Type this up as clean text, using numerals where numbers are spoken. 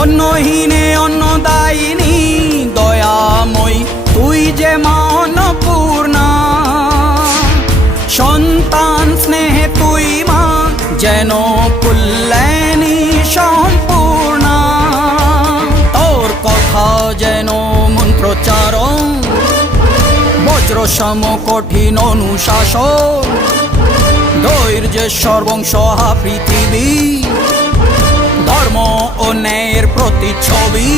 অন্নহীনে অন্নদায়িনী দয়াময়ী তুই যে মা অন্নপূর্ণা। সন্তান স্নেহে তুই মা যেন কল্যাণী সম্পূর্ণা। তোর কথা যেন মন্ত্রোচ্চারণ, বজ্র সম কঠিন অনুশাসন। ধৈর্যেশ্বর বংশহা পৃথিবী, ধর্ম ও ন্যায়ের প্রতিচ্ছবি।